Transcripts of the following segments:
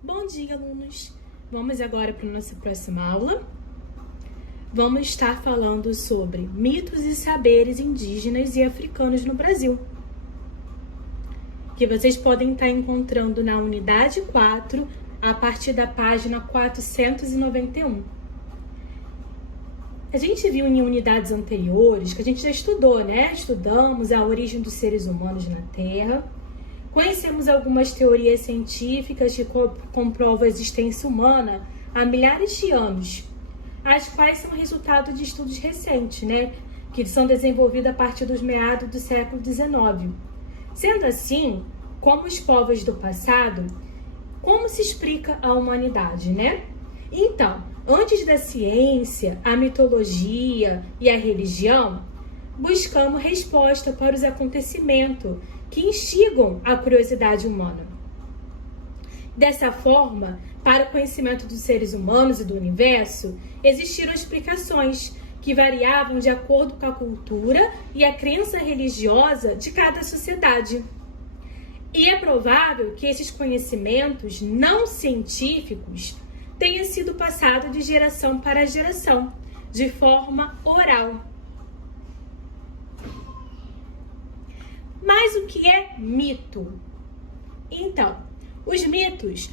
Bom dia, alunos! Vamos agora para a nossa próxima aula. Vamos estar falando sobre mitos e saberes indígenas e africanos no Brasil, que vocês podem estar encontrando na unidade 4, a partir da página 491. A gente viu em unidades anteriores, que a gente já estudou, né? Estudamos a origem dos seres humanos na Terra. Conhecemos algumas teorias científicas que comprovam a existência humana há milhares de anos, as quais são resultado de estudos recentes, né? Que são desenvolvidos a partir dos meados do século XIX. Sendo assim, como os povos do passado, como se explica a humanidade, né? Então, antes da ciência, a mitologia e a religião, buscamos resposta para os acontecimentos que instigam a curiosidade humana. Dessa forma, para o conhecimento dos seres humanos e do universo, existiram explicações que variavam de acordo com a cultura e a crença religiosa de cada sociedade. E é provável que esses conhecimentos não científicos tenham sido passados de geração para geração, de forma oral. Mas o que é mito? Então, os mitos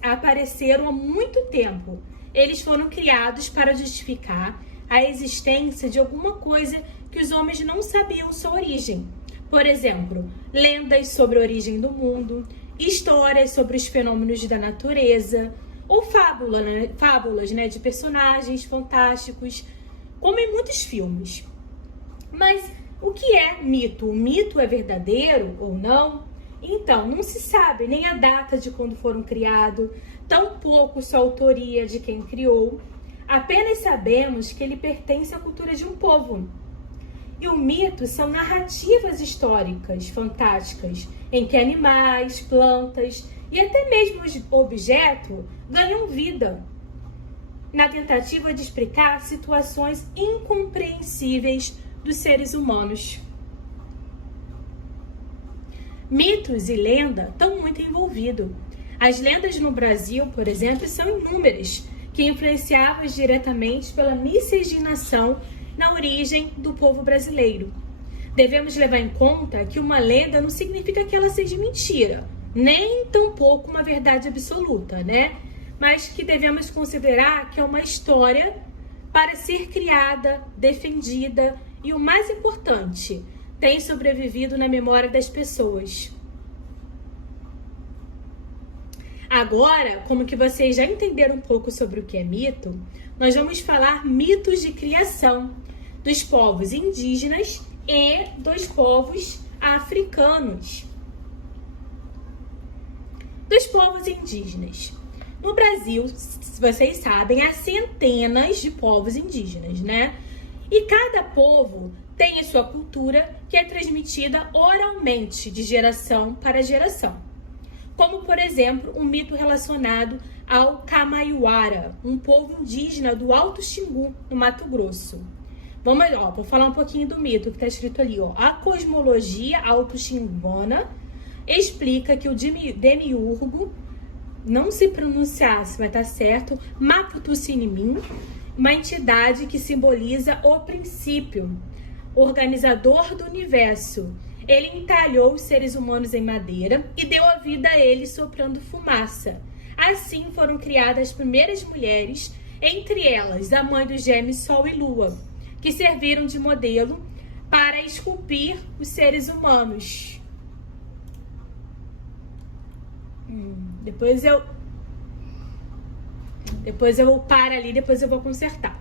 apareceram há muito tempo. Eles foram criados para justificar a existência de alguma coisa que os homens não sabiam sua origem. Por exemplo, lendas sobre a origem do mundo, histórias sobre os fenômenos da natureza, ou fábulas, né, de personagens fantásticos, como em muitos filmes. Mas o que é mito? O mito é verdadeiro ou não? Então, não se sabe nem a data de quando foram criados, tampouco sua autoria de quem criou. Apenas sabemos que ele pertence à cultura de um povo. E o mito são narrativas históricas fantásticas, em que animais, plantas e até mesmo objetos ganham vida, na tentativa de explicar situações incompreensíveis dos seres humanos. Mitos e lenda estão muito envolvidos. As lendas no Brasil, por exemplo, são inúmeras, que influenciavam diretamente pela miscigenação na origem do povo brasileiro. Devemos levar em conta que uma lenda não significa que ela seja mentira, nem tampouco uma verdade absoluta, né? Mas que devemos considerar que é uma história para ser criada, defendida e, o mais importante, tem sobrevivido na memória das pessoas. Agora, como que vocês já entenderam um pouco sobre o que é mito, nós vamos falar mitos de criação dos povos indígenas e dos povos africanos. Dos povos indígenas. No Brasil, vocês sabem, há centenas de povos indígenas, né? E cada povo tem a sua cultura que é transmitida oralmente de geração para geração. Como, por exemplo, um mito relacionado ao Camaiuara, um povo indígena do Alto Xingu, no Mato Grosso. Vou falar um pouquinho do mito que está escrito ali. A cosmologia alto-xinguana explica que o demiurgo, não se pronunciar se vai estar certo, Maputù-Sinimin, uma entidade que simboliza o princípio, organizador do universo. Ele entalhou os seres humanos em madeira e deu a vida a eles soprando fumaça. Assim foram criadas as primeiras mulheres, entre elas a mãe dos gêmeos Sol e Lua, que serviram de modelo para esculpir os seres humanos. Depois eu paro ali, depois eu vou consertar.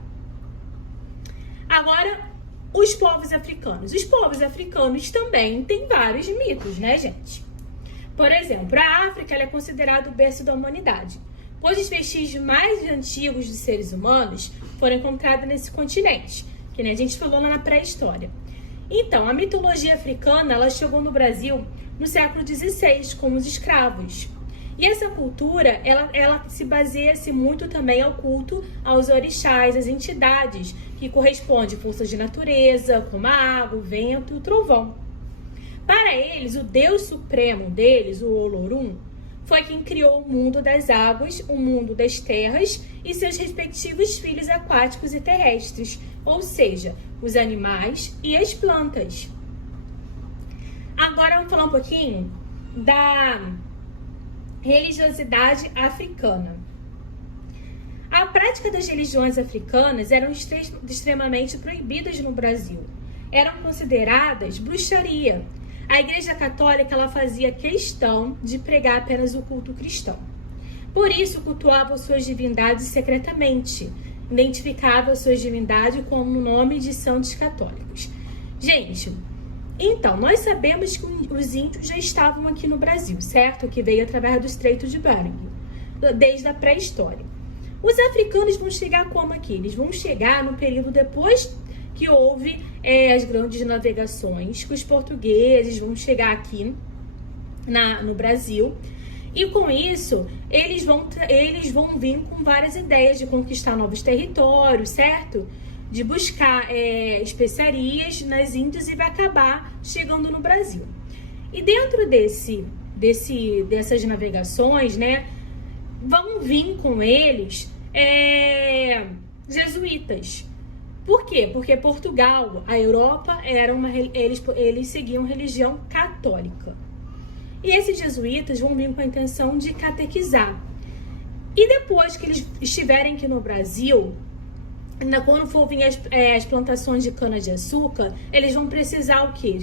Agora, os povos africanos. Os povos africanos também têm vários mitos, né, gente? Por exemplo, a África ela é considerada o berço da humanidade, pois os vestígios mais antigos dos seres humanos foram encontrados nesse continente, que a gente falou lá na pré-história. Então, a mitologia africana ela chegou no Brasil no século XVI, com os escravos. E essa cultura, ela se baseia-se muito também ao culto aos orixás, às entidades que correspondem a forças de natureza, como a água, o vento e o trovão. Para eles, o deus supremo deles, o Olorum, foi quem criou o mundo das águas, o mundo das terras e seus respectivos filhos aquáticos e terrestres, ou seja, os animais e as plantas. Agora vamos falar um pouquinho da religiosidade africana. A prática das religiões africanas eram extremamente proibidas no Brasil. Eram consideradas bruxaria. A Igreja Católica ela fazia questão de pregar apenas o culto cristão. Por isso, cultuavam suas divindades secretamente. Identificavam suas divindades com o nome de santos católicos. Gente, então, nós sabemos que os índios já estavam aqui no Brasil, certo? Que veio através do Estreito de Bering, desde a pré-história. Os africanos vão chegar como aqui? Eles vão chegar no período depois que houve as grandes navegações, que os portugueses vão chegar aqui no Brasil. E com isso, eles vão vir com várias ideias de conquistar novos territórios, certo? De buscar especiarias nas Índias e vai acabar chegando no Brasil. E dentro dessas navegações, né, vão vir com eles jesuítas. Por quê? Porque Portugal, a Europa, eles seguiam religião católica. E esses jesuítas vão vir com a intenção de catequizar. E depois que eles estiverem aqui no Brasil, quando for vir as plantações de cana-de-açúcar, eles vão precisar o quê?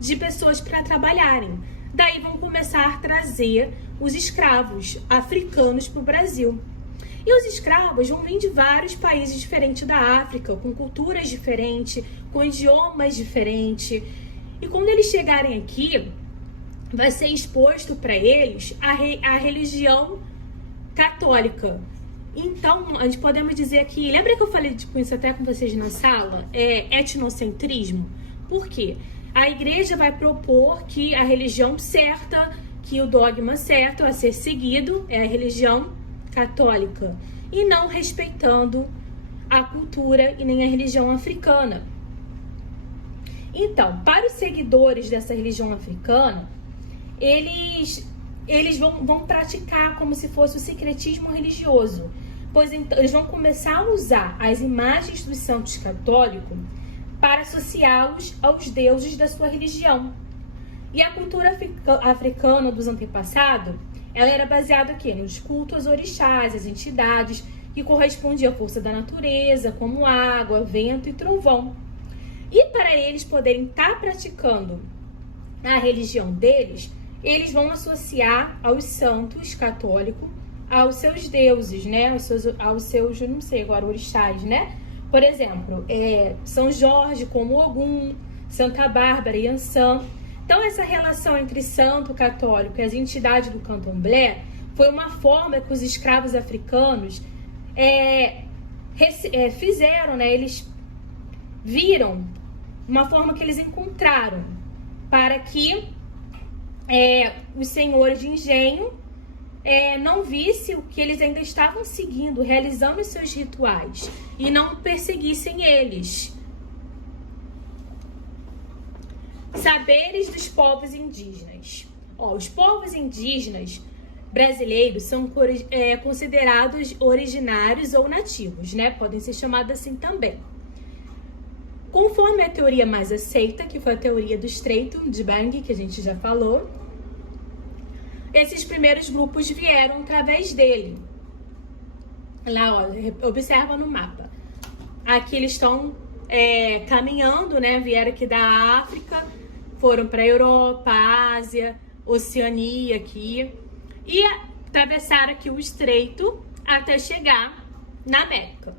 De pessoas para trabalharem. Daí vão começar a trazer os escravos africanos para o Brasil. E os escravos vão vir de vários países diferentes da África, com culturas diferentes, com idiomas diferentes. E quando eles chegarem aqui, vai ser exposto para eles a religião católica. Então, a gente podemos dizer que... Lembra que eu falei com isso até com vocês na sala? Etnocentrismo. Por quê? A igreja vai propor que a religião certa, que o dogma certo a ser seguido é a religião católica, e não respeitando a cultura e nem a religião africana. Então, para os seguidores dessa religião africana, eles vão praticar como se fosse o sincretismo religioso, pois então, eles vão começar a usar as imagens dos santos católicos para associá-los aos deuses da sua religião. E a cultura africana dos antepassados, ela era baseada aqui nos cultos orixás, as entidades que correspondiam à força da natureza, como água, vento e trovão. E para eles poderem estar praticando a religião deles, eles vão associar aos santos católicos, aos seus deuses, né? Aos seus, não sei agora, orixás, né? Por exemplo, São Jorge como Ogum, Santa Bárbara e Iansã. Então, essa relação entre santo católico e as entidades do candomblé foi uma forma que os escravos africanos fizeram, né? Eles viram uma forma que eles encontraram para que os senhores de engenho não vissem o que eles ainda estavam seguindo, realizando os seus rituais, e não perseguissem eles. Saberes dos povos indígenas. Os povos indígenas brasileiros são considerados originários ou nativos, né? Podem ser chamados assim também. Conforme a teoria mais aceita, que foi a teoria do Estreito de Bering, que a gente já falou, esses primeiros grupos vieram através dele. Lá, observa no mapa. Aqui eles estão caminhando, né? Vieram aqui da África, foram para a Europa, Ásia, Oceania aqui, e atravessaram aqui o Estreito até chegar na América.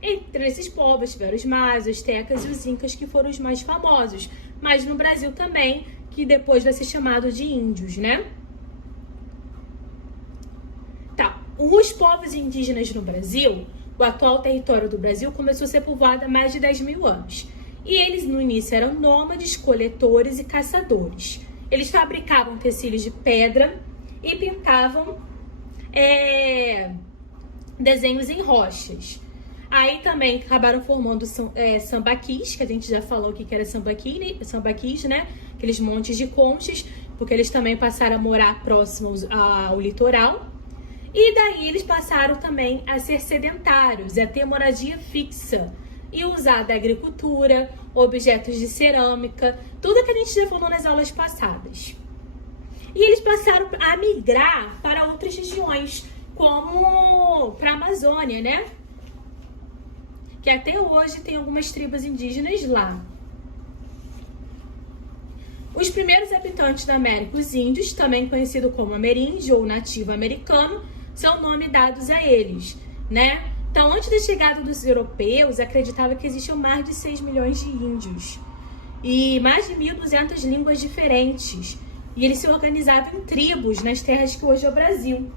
Entre esses povos tiveram os maias, os tecas e os incas, que foram os mais famosos, mas no Brasil também, que depois vai ser chamado de índios, né? Tá, os povos indígenas no Brasil, o atual território do Brasil, começou a ser povoado há mais de 10 mil anos. E eles, no início, eram nômades, coletores e caçadores. Eles fabricavam tecidos de pedra e pintavam desenhos em rochas. Aí também acabaram formando sambaquis, que a gente já falou que era sambaquis, né? Aqueles montes de conchas, porque eles também passaram a morar próximos ao litoral. E daí eles passaram também a ser sedentários, a ter moradia fixa e usar da agricultura, objetos de cerâmica, tudo que a gente já falou nas aulas passadas. E eles passaram a migrar para outras regiões, como para a Amazônia, né? Que até hoje tem algumas tribos indígenas lá. Os primeiros habitantes da América, os índios, também conhecidos como ameríndio ou nativo americano, são nomes dados a eles, né? Então, antes da chegada dos europeus, acreditava que existiam mais de 6 milhões de índios e mais de 1.200 línguas diferentes. E eles se organizavam em tribos nas terras que hoje é o Brasil.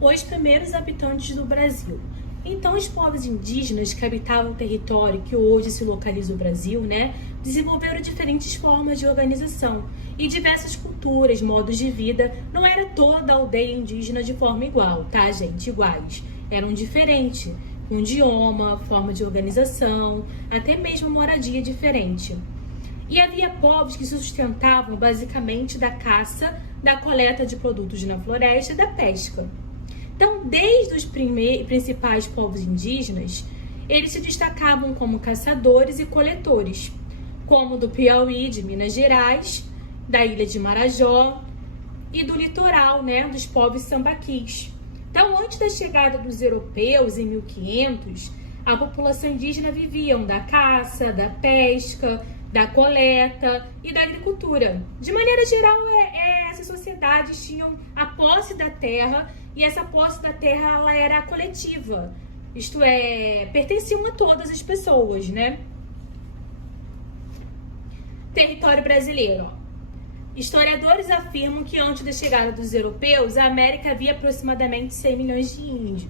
Os primeiros habitantes do Brasil. Então, os povos indígenas que habitavam o território que hoje se localiza o Brasil, né, desenvolveram diferentes formas de organização e diversas culturas, modos de vida. Não era toda a aldeia indígena de forma igual, tá, gente? Iguais. Eram diferentes, com idioma, forma de organização, até mesmo moradia diferente. E havia povos que se sustentavam basicamente da caça, da coleta de produtos na floresta e da pesca. Então, desde os principais povos indígenas, eles se destacavam como caçadores e coletores, como do Piauí, de Minas Gerais, da ilha de Marajó e do litoral, né, dos povos sambaquis. Então, antes da chegada dos europeus, em 1500, a população indígena vivia da caça, da pesca, da coleta e da agricultura. De maneira geral, essas sociedades tinham a posse da terra, e essa posse da terra ela era coletiva, isto é, pertenciam a todas as pessoas, né? Território brasileiro. Ó. Historiadores afirmam que antes da chegada dos europeus, a América havia aproximadamente 100 milhões de índios,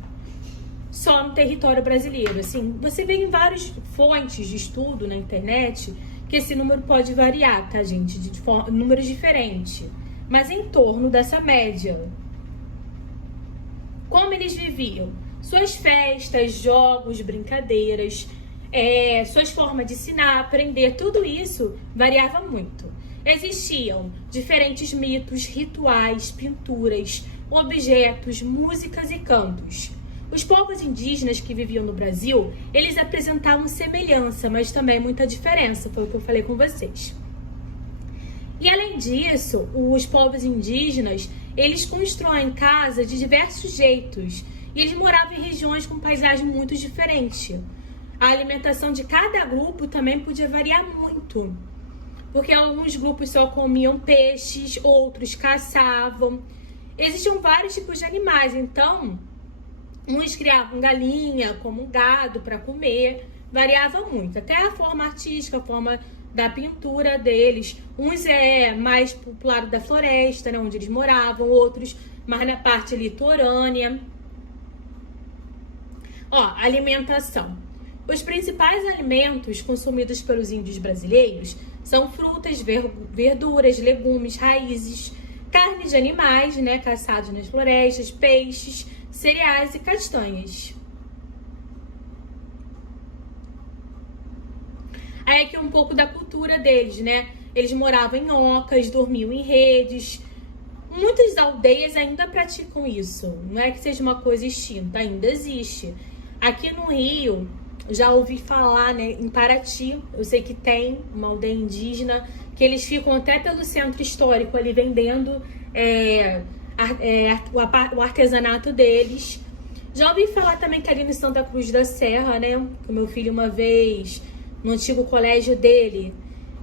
só no território brasileiro. Assim, você vê em várias fontes de estudo na internet que esse número pode variar, tá, gente? De números diferentes, mas em torno dessa média. Como eles viviam? Suas festas, jogos, brincadeiras, suas formas de ensinar, aprender, tudo isso variava muito. Existiam diferentes mitos, rituais, pinturas, objetos, músicas e cantos. Os povos indígenas que viviam no Brasil, eles apresentavam semelhança, mas também muita diferença, foi o que eu falei com vocês. E além disso, os povos indígenas, eles constroem casas de diversos jeitos. E eles moravam em regiões com paisagem muito diferente. A alimentação de cada grupo também podia variar muito. Porque alguns grupos só comiam peixes, outros caçavam. Existiam vários tipos de animais, então uns criavam galinha como gado para comer. Variava muito. Até a forma artística, a forma da pintura deles. Uns mais pro lado da floresta, né, onde eles moravam, outros mais na parte litorânea. Ó, alimentação. Os principais alimentos consumidos pelos índios brasileiros são frutas, verduras, legumes, raízes, carne de animais, né, caçados nas florestas, peixes, cereais e castanhas. Aí aqui um pouco da cultura deles, né? Eles moravam em ocas, dormiam em redes. Muitas aldeias ainda praticam isso. Não é que seja uma coisa extinta, ainda existe. Aqui no Rio, já ouvi falar, né? Em Paraty, eu sei que tem uma aldeia indígena, que eles ficam até pelo centro histórico ali vendendo o artesanato deles. Já ouvi falar também que ali no Santa Cruz da Serra, né? Que o meu filho uma vez, no antigo colégio dele,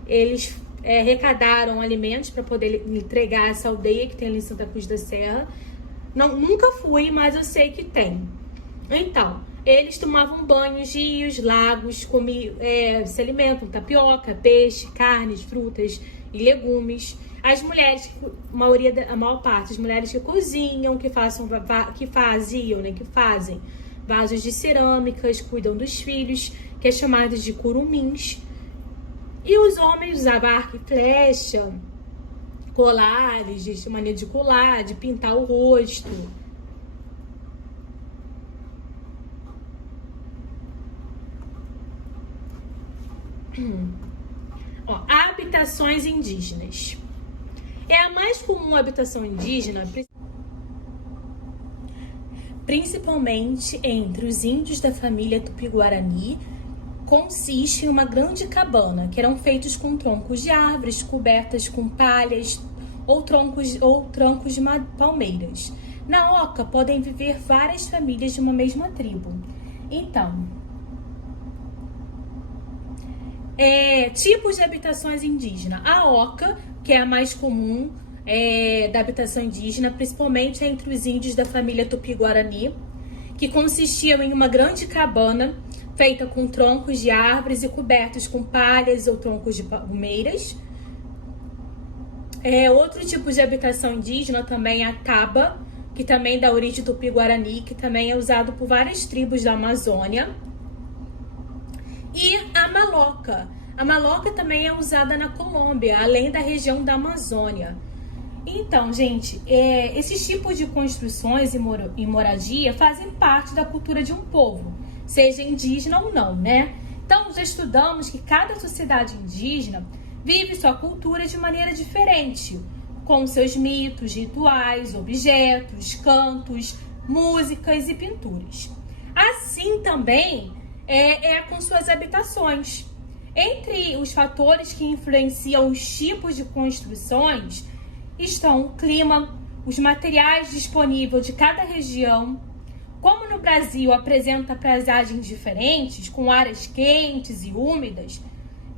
eles arrecadaram alimentos para poder entregar essa aldeia que tem ali em Santa Cruz da Serra. Não, nunca fui, mas eu sei que tem. Então, eles tomavam banhos, rios, lagos, se alimentam tapioca, peixe, carnes, frutas e legumes. As mulheres, a maior parte, as mulheres que cozinham, que fazem vasos de cerâmicas, cuidam dos filhos, que é chamado de curumins. E os homens usavam arco e flecha, colares, de maneira de colar, de pintar o rosto. Ó, habitações indígenas. É a mais comum habitação indígena, principalmente entre os índios da família Tupi-Guarani. Consiste em uma grande cabana, que eram feitos com troncos de árvores, cobertas com palhas ou troncos de palmeiras. Na oca podem viver várias famílias de uma mesma tribo. Então, tipos de habitações indígenas. A oca, que é a mais comum da habitação indígena, principalmente entre os índios da família Tupi-Guarani, que consistiam em uma grande cabana feita com troncos de árvores e cobertos com palhas ou troncos de palmeiras. Outro tipo de habitação indígena também é a taba, que também é da origem Tupi-Guarani, que também é usado por várias tribos da Amazônia. E a maloca. A maloca também é usada na Colômbia, além da região da Amazônia. Então, gente, esses tipos de construções e moradia fazem parte da cultura de um povo, seja indígena ou não, né? Então, já estudamos que cada sociedade indígena vive sua cultura de maneira diferente, com seus mitos, rituais, objetos, cantos, músicas e pinturas. Assim também com suas habitações. Entre os fatores que influenciam os tipos de construções estão o clima, os materiais disponíveis de cada região. Como no Brasil apresenta paisagens diferentes, com áreas quentes e úmidas,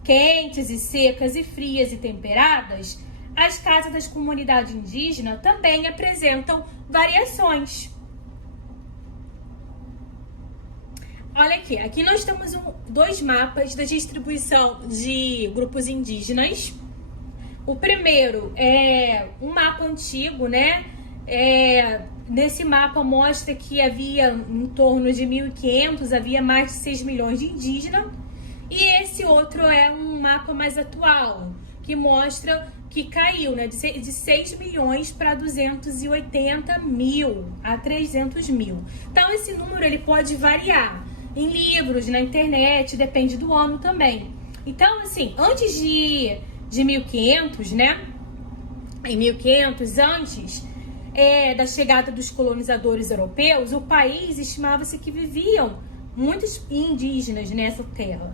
quentes e secas e frias e temperadas, as casas das comunidades indígenas também apresentam variações. Olha aqui nós temos dois mapas da distribuição de grupos indígenas. O primeiro é um mapa antigo, né? Nesse mapa mostra que havia em torno de 1500, havia mais de 6 milhões de indígenas. E esse outro é um mapa mais atual, que mostra que caiu, né, de 6 milhões para 280 mil a 300 mil. Então, esse número ele pode variar em livros, na internet, depende do ano também. Então, assim, antes de 1500, né, em 1500, antes da chegada dos colonizadores europeus, o país estimava-se que viviam muitos indígenas nessa terra,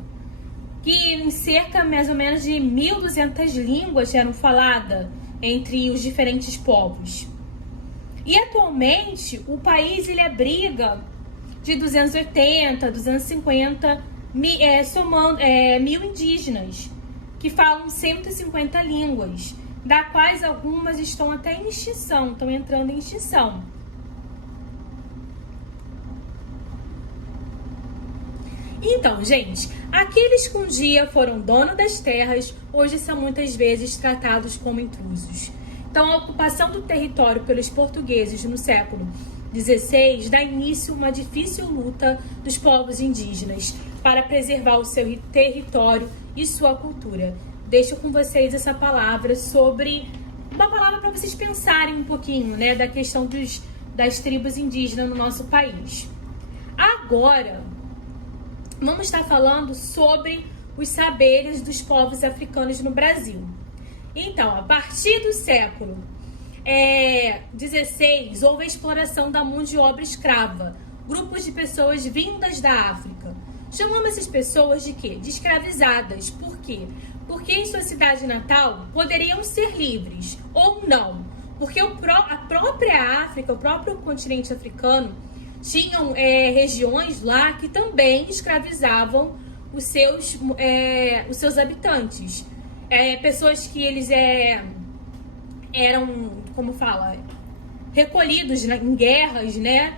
que em cerca mais ou menos de 1.200 línguas eram faladas entre os diferentes povos. E atualmente o país ele abriga de 280 a 250 mil indígenas que falam 150 línguas, das quais algumas estão até em extinção, estão entrando em extinção. Então, gente, aqueles que um dia foram donos das terras, hoje são muitas vezes tratados como intrusos. Então, a ocupação do território pelos portugueses no século XVI dá início a uma difícil luta dos povos indígenas para preservar o seu território e sua cultura. Deixo com vocês essa palavra uma palavra para vocês pensarem um pouquinho, né, da questão das tribos indígenas no nosso país. Agora, vamos estar falando sobre os saberes dos povos africanos no Brasil. Então, a partir do século XVI, houve a exploração da mão de obra escrava, grupos de pessoas vindas da África. Chamamos essas pessoas de quê? De escravizadas. Por quê? Porque em sua cidade natal poderiam ser livres ou não. Porque a própria África, o próprio continente africano, tinham regiões lá que também escravizavam os seus habitantes. Pessoas que eles eram, como fala, recolhidos em guerras, né,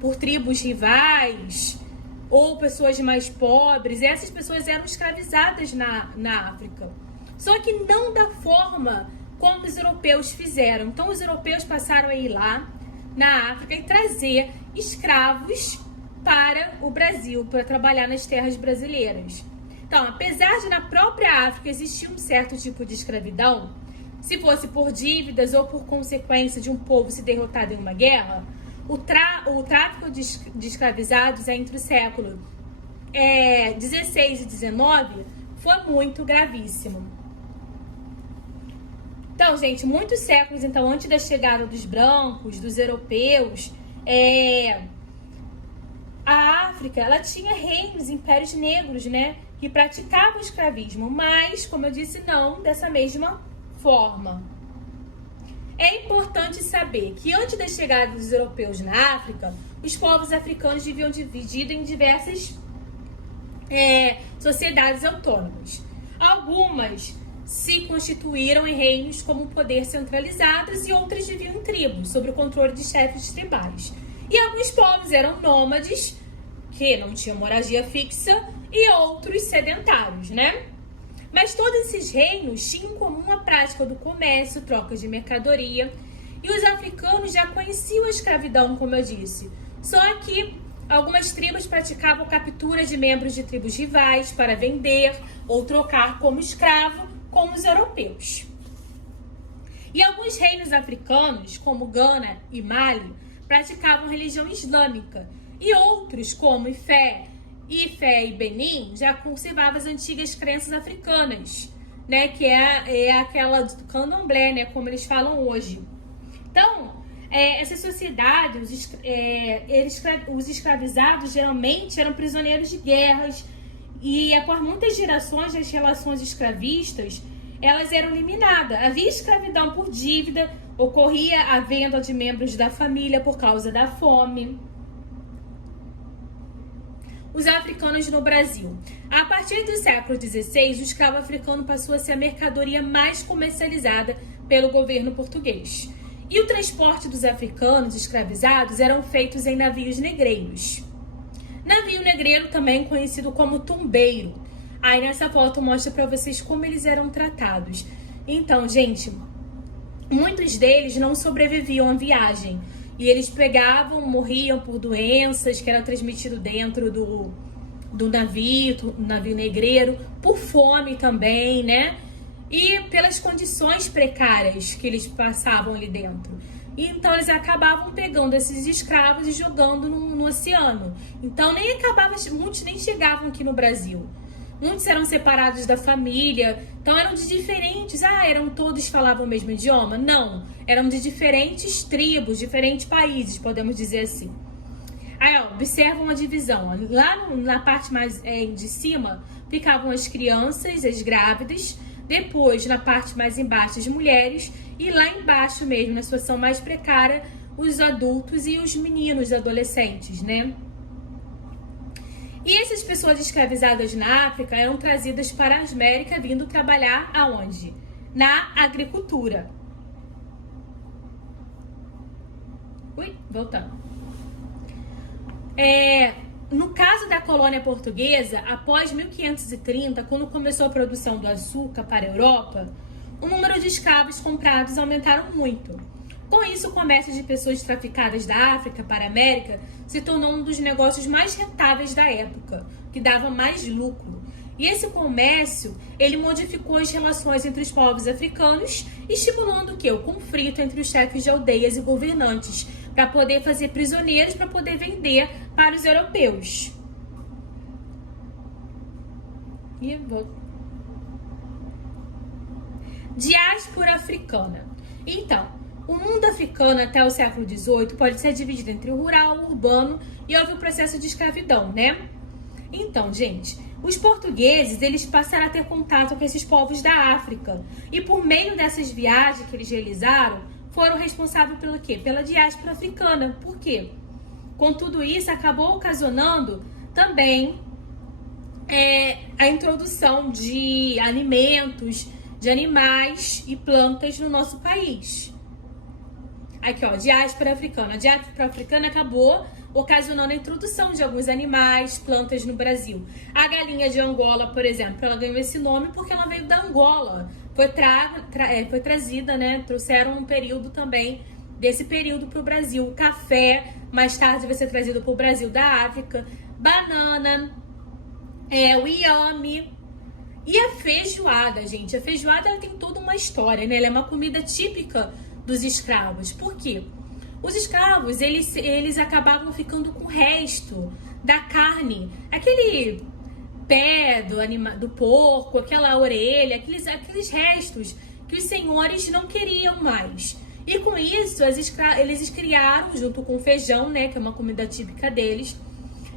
por tribos rivais, ou pessoas mais pobres. Essas pessoas eram escravizadas na África. Só que não da forma como os europeus fizeram. Então, os europeus passaram a ir lá na África e trazer escravos para o Brasil, para trabalhar nas terras brasileiras. Então, apesar de na própria África existir um certo tipo de escravidão, se fosse por dívidas ou por consequência de um povo se derrotado em uma guerra, o tráfico de escravizados entre o século XVI e XIX foi muito gravíssimo. Então, gente, muitos séculos então, antes da chegada dos brancos, dos europeus, a África, ela tinha reinos, impérios negros, né, que praticavam o escravismo, mas, como eu disse, não dessa mesma forma. É importante saber que antes da chegada dos europeus na África, os povos africanos viviam divididos em diversas sociedades autônomas. Algumas se constituíram em reinos como poder centralizados e outras viviam em tribos, sob o controle de chefes tribais. E alguns povos eram nômades, que não tinham moradia fixa, e outros sedentários, né? Mas todos esses reinos tinham em comum a prática do comércio, troca de mercadoria, e os africanos já conheciam a escravidão, como eu disse. Só que algumas tribos praticavam captura de membros de tribos rivais para vender ou trocar como escravo com os europeus. E alguns reinos africanos, como Gana e Mali, praticavam religião islâmica, e outros, como Ifé e Benin, já conservavam as antigas crenças africanas, né, que é aquela do candomblé, né, como eles falam hoje. Então, essa sociedade, os escravizados geralmente eram prisioneiros de guerras, e após muitas gerações as relações escravistas, elas eram eliminadas. Havia escravidão por dívida, ocorria a venda de membros da família por causa da fome. Os africanos no Brasil. A partir do século XVI, o escravo africano passou a ser a mercadoria mais comercializada pelo governo português. E o transporte dos africanos escravizados eram feitos em navios negreiros. Navio negreiro, também conhecido como tumbeiro. Aí nessa foto mostra para vocês como eles eram tratados. Então, gente, muitos deles não sobreviviam à viagem. E eles morriam por doenças que eram transmitidas dentro do navio negreiro, por fome também, né? E pelas condições precárias que eles passavam ali dentro. Então eles acabavam pegando esses escravos e jogando no oceano. Então muitos nem chegavam aqui no Brasil. Muitos eram separados da família, então eram de diferentes, todos falavam o mesmo idioma? Não, eram de diferentes tribos, diferentes países, podemos dizer assim. Aí, observa uma divisão, lá na parte mais de cima ficavam as crianças, as grávidas, depois na parte mais embaixo as mulheres, e lá embaixo mesmo, na situação mais precária, os adultos e os meninos, adolescentes, né? E essas pessoas escravizadas na África eram trazidas para a América, vindo trabalhar aonde? Na agricultura. Voltando. No caso da colônia portuguesa, após 1530, quando começou a produção do açúcar para a Europa, o número de escravos comprados aumentaram muito. Com isso, o comércio de pessoas traficadas da África para a América se tornou um dos negócios mais rentáveis da época, que dava mais lucro. E esse comércio, ele modificou as relações entre os povos africanos, estimulando o conflito entre os chefes de aldeias e governantes, para poder fazer prisioneiros, para poder vender para os europeus. Diáspora africana. Então, o mundo africano até o século XVIII pode ser dividido entre o rural, o urbano, e houve o processo de escravidão, né? Então, gente, os portugueses, eles passaram a ter contato com esses povos da África. E por meio dessas viagens que eles realizaram, foram responsáveis pelo quê? Pela diáspora africana. Por quê? Com tudo isso, acabou ocasionando também a introdução de alimentos, de animais e plantas no nosso país. Aqui, diáspora africana. A diáspora africana acabou ocasionando a introdução de alguns animais, plantas no Brasil. A galinha de Angola, por exemplo, ela ganhou esse nome porque ela veio da Angola. Foi trazida, né? Trouxeram um período também, desse período para o Brasil. O café, mais tarde vai ser trazido para o Brasil da África. Banana, o iame. E a feijoada, gente. A feijoada, ela tem toda uma história, né? Ela é uma comida típica dos escravos. Por quê? Os escravos, eles acabavam ficando com o resto da carne, aquele pé do porco, aquela orelha, aqueles restos que os senhores não queriam mais. E com isso, eles criaram, junto com o feijão, né, que é uma comida típica deles,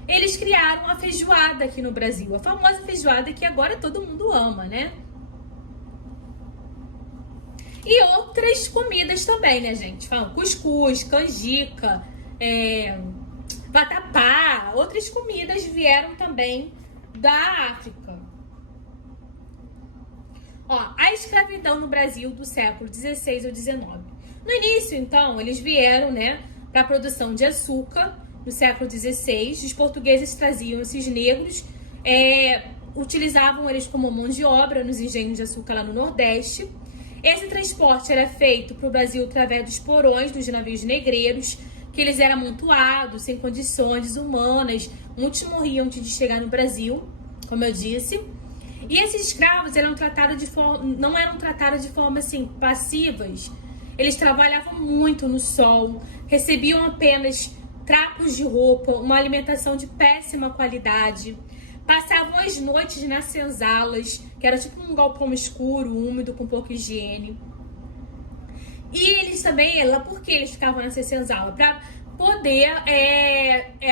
eles criaram a feijoada aqui no Brasil, a famosa feijoada que agora todo mundo ama, né? E outras comidas também, né, gente? Falam cuscuz, canjica, vatapá, outras comidas vieram também da África. Ó, a escravidão no Brasil do século XVI ao XIX. No início, então, eles vieram, né, para a produção de açúcar. No século XVI, os portugueses traziam esses negros, utilizavam eles como mão de obra nos engenhos de açúcar lá no Nordeste. Esse transporte era feito para o Brasil através dos porões dos navios negreiros, que eles eram amontoados, sem condições humanas, muitos morriam antes de chegar no Brasil, como eu disse. E esses escravos não eram tratados de forma assim, passivas. Eles trabalhavam muito no sol, recebiam apenas trapos de roupa, uma alimentação de péssima qualidade. Passavam as noites nas senzalas, que era tipo um galpão escuro, úmido, com pouca higiene. E eles também, por que eles ficavam nessa senzala? Para poder,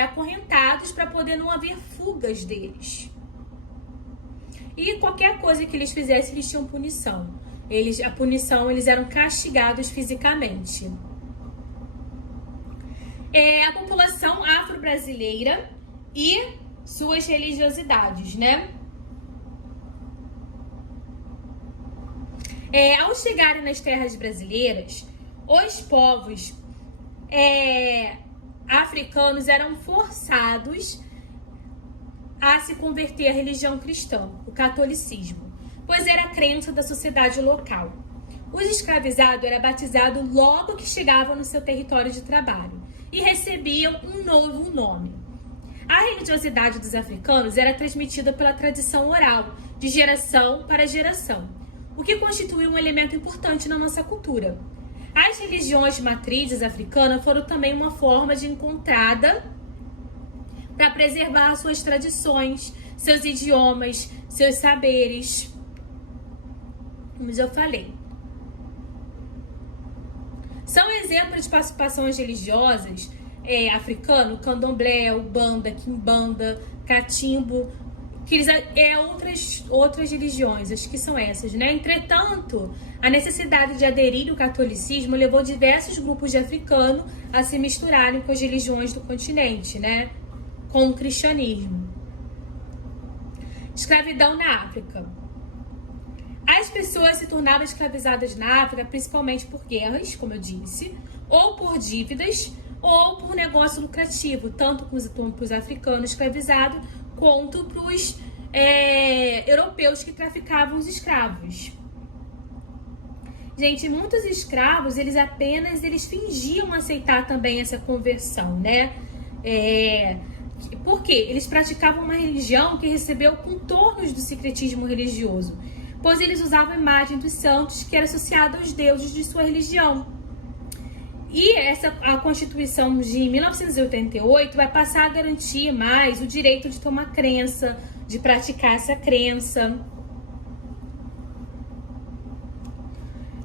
acorrentados, para poder não haver fugas deles. E qualquer coisa que eles fizessem, eles tinham punição. Eles eram castigados fisicamente. A população afro-brasileira e suas religiosidades, né? Ao chegarem nas terras brasileiras, os povos africanos eram forçados a se converter à religião cristã, o catolicismo, pois era a crença da sociedade local. Os escravizados eram batizados logo que chegavam no seu território de trabalho e recebiam um novo nome. A religiosidade dos africanos era transmitida pela tradição oral, de geração para geração, o que constitui um elemento importante na nossa cultura. As religiões matrizes africanas foram também uma forma de encontrada para preservar suas tradições, seus idiomas, seus saberes. Como eu falei. São exemplos de participações religiosas africano, candomblé, ubanda, quimbanda, catimbo, que outras religiões, acho que são essas, né? Entretanto, a necessidade de aderir ao catolicismo levou diversos grupos de africanos a se misturarem com as religiões do continente, né? Com o cristianismo. Escravidão na África. As pessoas se tornavam escravizadas na África principalmente por guerras, como eu disse, ou por dívidas, ou por negócio lucrativo, tanto para os africanos escravizados, quanto para os europeus que traficavam os escravos. Gente, muitos escravos, eles fingiam aceitar também essa conversão, né? Por quê? Eles praticavam uma religião que recebeu contornos do secretismo religioso, pois eles usavam a imagem dos santos que era associada aos deuses de sua religião. E a Constituição de 1988 vai passar a garantir mais o direito de ter uma crença, de praticar essa crença.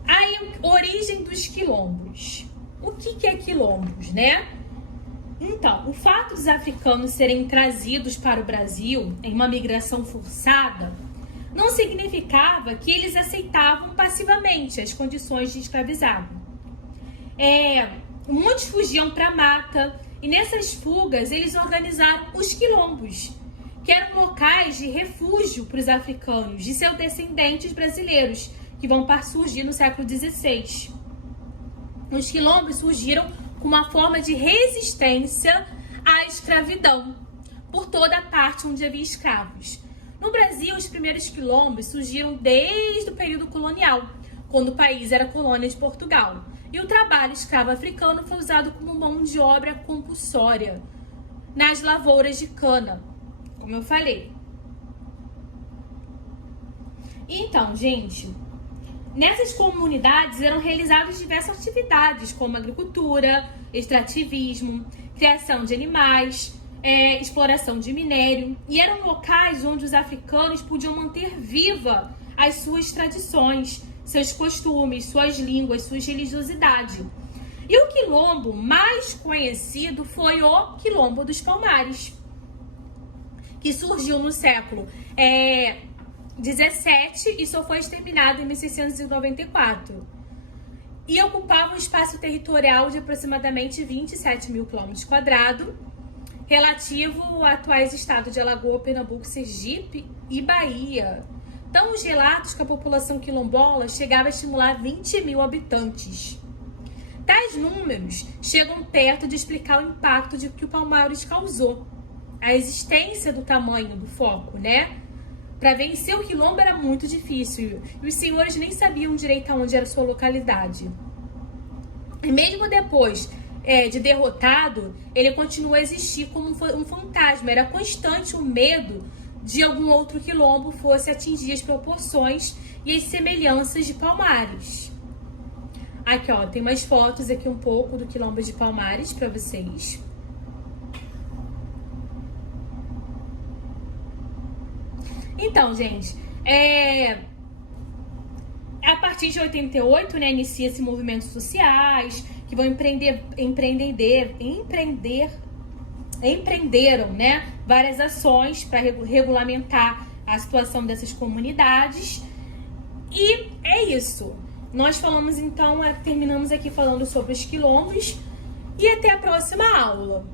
Aí, origem dos quilombos. O que é quilombos, né? Então, o fato dos africanos serem trazidos para o Brasil em uma migração forçada não significava que eles aceitavam passivamente as condições de escravizado. Muitos fugiam para a mata e nessas fugas eles organizaram os quilombos, que eram locais de refúgio para os africanos, de seus descendentes brasileiros, que vão surgir no século XVI. Os quilombos surgiram como uma forma de resistência à escravidão, por toda a parte onde havia escravos. No Brasil, os primeiros quilombos surgiram desde o período colonial, quando o país era colônia de Portugal. E o trabalho escravo africano foi usado como mão de obra compulsória nas lavouras de cana, como eu falei. Então, gente, nessas comunidades eram realizadas diversas atividades, como agricultura, extrativismo, criação de animais, exploração de minério, e eram locais onde os africanos podiam manter viva as suas tradições, seus costumes, suas línguas, suas religiosidades. E o quilombo mais conhecido foi o Quilombo dos Palmares, que surgiu no século 17 e só foi exterminado em 1694. E ocupava um espaço territorial de aproximadamente 27 mil quilômetros quadrados, relativo aos atuais estados de Alagoas, Pernambuco, Sergipe e Bahia. Então, os relatos que a população quilombola chegava a estimular 20 mil habitantes. Tais números chegam perto de explicar o impacto que o Palmares causou. A existência do tamanho do foco, né? Para vencer o quilombo era muito difícil e os senhores nem sabiam direito aonde era a sua localidade. E mesmo depois de derrotado, ele continuou a existir como um fantasma. Era constante o medo de algum outro quilombo fosse atingir as proporções e as semelhanças de Palmares. Aqui, ó, tem mais fotos aqui um pouco do Quilombo de Palmares para vocês. Então, gente, a partir de 88, né, inicia-se movimentos sociais que vão empreenderam, né, várias ações para regulamentar a situação dessas comunidades. E é isso. Nós falamos então, terminamos aqui falando sobre os quilombos e até a próxima aula.